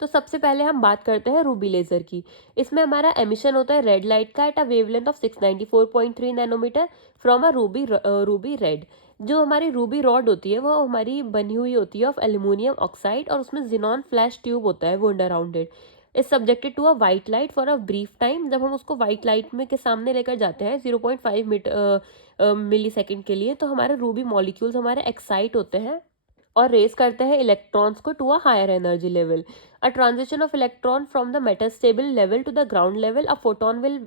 तो सबसे पहले हम बात करते हैं रूबी लेज़र की। इसमें हमारा एमिशन होता है रेड लाइट का at a wavelength of 694.3 nanometre from a ruby red. जो हमारी रूबी रॉड होती है वो हमारी बनी हुई होती है ऑफ एल्यूमिनियम ऑक्साइड, और उसमें जिनॉन फ्लैश ट्यूब होता है वो arounded is subjected to a white light for a brief time. जब हम उसको वाइट लाइट में के सामने लेकर जाते हैं 0.5 मिली सेकेंड के लिए, तो हमारे रूबी मॉलिक्यूल्स हमारे एक्साइट होते हैं और रेज करते हैं इलेक्ट्रॉन्स को to a higher energy level. A transition of electron from the metastable level to the ground level, a photon will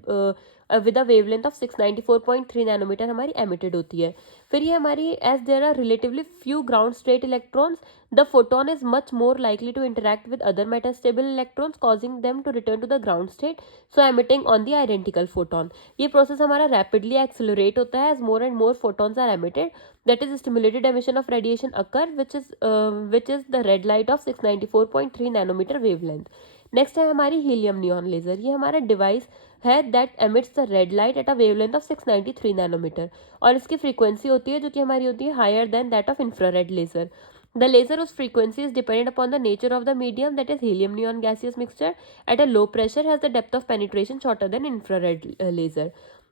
with a wavelength of 694.3 nanometer हमारी एमिटेड होती है। फिर ये हमारी as there are relatively few ground state electrons, the photon is much more likely to interact with other metastable electrons causing them to return to the ground state, so emitting on the identical photon। ये process हमारा rapidly accelerate होता है as more and more photons are emitted, that is stimulated emission of radiation occur, which is the red light of 694.3 nanometer wavelength। Next है हमारी helium neon laser. ये हमारा device है that emits the red light at a wavelength of 693 nanometer, और इसकी frequency होती है जो कि हमारी होती है higher than that of infrared laser. The laser whose frequency is dependent upon the nature of the medium, that is helium neon gaseous mixture at a low pressure, has the depth of penetration shorter than infrared laser।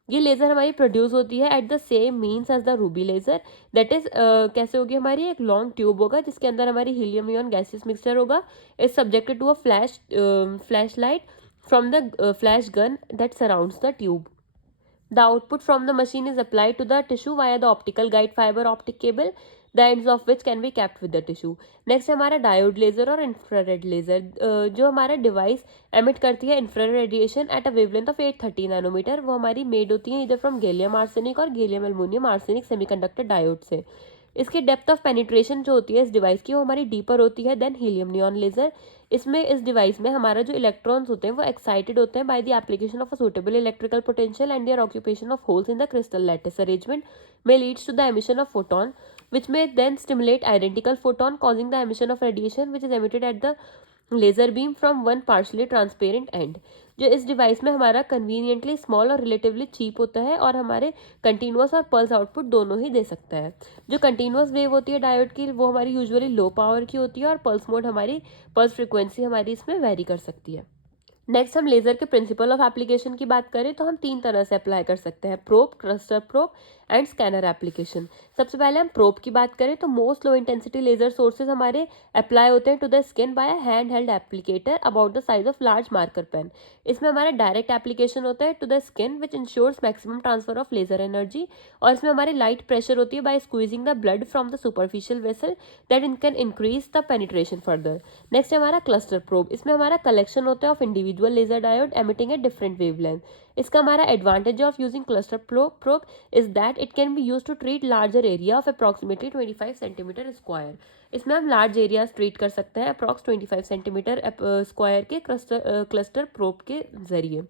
ये laser हमारी produce होती है at the same means as the ruby laser. That is कैसे होगी हमारी, एक long tube होगा जिसके अंदर हमारी हीलियम नियॉन गैसियस मिक्सचर होगा, is subjected to a flash light from the flash gun that surrounds the tube. The output from the machine is applied to the tissue via the optical guide fiber optic cable, the ends of which can be capped with the tissue। Next है हमारा diode laser और infrared laser. जो हमारा device emit करती है infrared radiation at a wavelength of 830 nanometer, वो हमारी made होती है इधर फ्रॉम गैलियम आर्सेनिक और gallium aluminium arsenic semiconductor diode से। इसकी डेप्थ ऑफ पेनिट्रेशन जो होती है इस डिवाइस की वो हमारी डीपर होती है देन हीलियम नियॉन लेजर। इसमें इस डिवाइस में हमारा जो इलेक्ट्रॉन्स होते हैं वो एक्साइटेड होते हैं by the application of a suitable electrical potential, and their occupation of holes in the crystal lattice arrangement may leads to the emission of photon, which may then stimulate identical photon, causing the emission of radiation which is emitted at the laser beam from one partially transparent end. जो इस device में हमारा conveniently small और relatively cheap होता है और हमारे continuous और पल्स आउटपुट दोनों ही दे सकता है। जो कंटिन्यूअस वेव होती है डायोड की वो हमारी यूजुअली लो पावर की होती है, और पल्स मोड हमारी पल्स फ्रिक्वेंसी हमारी इसमें वेरी कर सकती है। नेक्स्ट हम लेजर के प्रिंसिपल ऑफ एप्लीकेशन की बात करें तो हम तीन तरह से अप्लाई कर सकते हैं, probe, cluster probe and scanner application. सबसे पहले हम प्रोब की बात करें तो most low intensity laser sources हमारे अप्लाई होते हैं to the skin by hand held applicator about the size of large marker pen. इसमें हमारा डायरेक्ट एप्लीकेशन होता है to the skin which ensures maximum transfer of laser energy, और इसमें हमारी लाइट प्रेशर होती है by squeezing the blood from the superficial vessel that in can increase the penetration further. Next है हमारा क्लस्टर प्रोब। इसमें हमारा कलेक्शन होता है of individual laser diode emitting a different wavelength. इसका हमारा advantage of using cluster probe is that it can be use to treat larger area of approximately 25 centimetre square. इसमें हम लार्ज एरियाज ट्रीट कर सकते हैं approx 25 centimetre square के cluster probe के जरिए।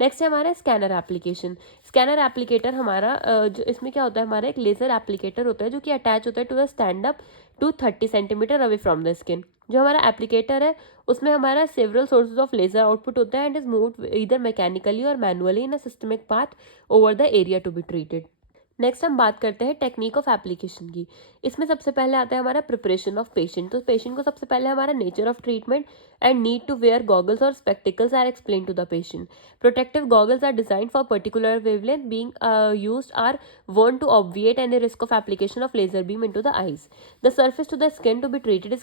नेक्स्ट है हमारा स्कैनर एप्लीकेशन। स्कैनर एप्लीकेटर हमारा जो इसमें क्या होता है, हमारा एक लेजर एप्लीकेटर होता है जो कि अटैच होता है to the stand up to 30 centimetre away from the skin. जो हमारा एप्लीकेटर है उसमें हमारा several sources of laser output होता है एंड इज मूव्ड इधर मैकेनिकली और manually in a systemic path over the area to be treated. Next हम बात करते हैं टेक्निक ऑफ एप्लीकेशन की। इसमें सबसे पहले आता है हमारा प्रिपरेशन ऑफ पेशेंट। तो पेशेंट को सबसे पहले हमारा nature of treatment and need to wear goggles और spectacles are explain to the patient. Protective goggles are designed for particular wavelength being used are worn to obviate any risk of application of laser beam into the eyes। The surface to the skin to be treated is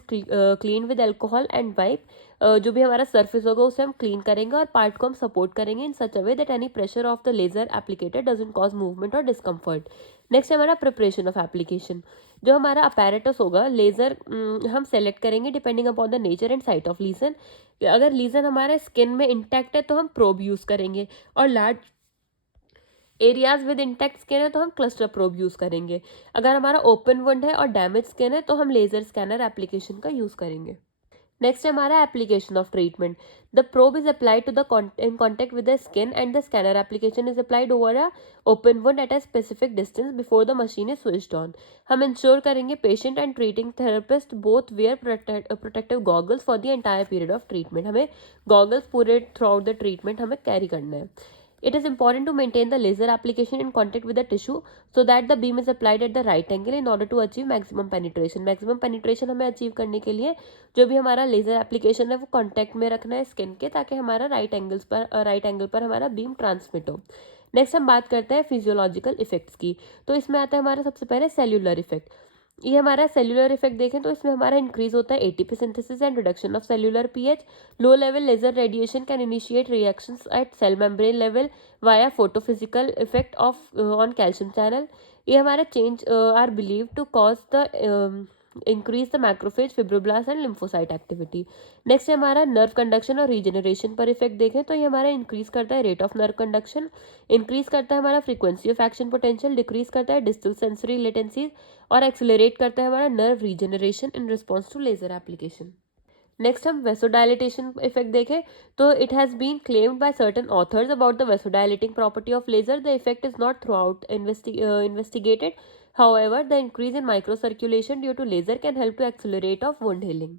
clean with alcohol and wipe। जो भी हमारा surface होगा उसे हम clean करेंगे और part को हम सपोर्ट करेंगे in such a way that any pressure of the laser applicator doesn't cause movement और डिस्कम्फर्ट। नेक्स्ट है हमारा प्रिपरेशन ऑफ एप्लीकेशन। जो हमारा अपैरेटस होगा लेजर हम सेलेक्ट करेंगे depending upon the nature and site of legion. अगर लीजन हमारे स्किन में इंटैक्ट है तो हम प्रोब यूज करेंगे, और large areas with intact skin है तो हम क्लस्टर प्रोब यूज करेंगे। अगर हमारा ओपन वुंड है और डैमेज स्किन है तो हम लेजर स्कैनर एप्लीकेशन का यूज करेंगे। नेक्स्ट है हमारा application of treatment. The probe is applied to the in contact with the skin and the scanner application is applied over a open wound at a specific distance before the machine is switched on. हम ensure करेंगे patient and treating therapist both wear protective goggles for the entire period of treatment. हमें goggles पूरे throughout the treatment हमें carry करना है। It is important to maintain the laser application in contact with the tissue so that the beam is applied at the right angle in order to achieve maximum penetration. Maximum penetration हमें achieve करने के लिए जो भी हमारा laser application है वो contact में रखना है स्किन के, ताकि हमारा राइट एंगल पर हमारा बीम ट्रांसमिट हो। नेक्स्ट हम बात करते हैं फिजियोलॉजिकल इफेक्ट्स की। तो इसमें आता है हमारा सबसे पहले सेल्यूलर इफेक्ट। ये हमारा सेल्यूलर इफेक्ट देखें तो इसमें हमारा इंक्रीज होता है ATP synthesis and reduction of cellular pH. Low level laser radiation can initiate reactions at cell membrane level via photophysical effect of on calcium channel. ये हमारा change are believe to cause the increase the macrophage, fibroblast and lymphocyte activity. Next है हमारा nerve conduction और regeneration पर effect देखें तो ये हमारा इंक्रीज करता है rate of nerve conduction, increase करता है हमारा frequency of action potential, decrease करता है डिस्टल सेंसरी लेटेंसी और एक्सेलरेट करता है हमारा nerve regeneration in response to laser application. Next हम वेसोडाइलेटेशन इफेक्ट देखें तो it has been claimed by certain authors about the vasodilating property of laser. The effect is not throughout investigated. However, the increase in microcirculation due to laser can help to accelerate of wound healing.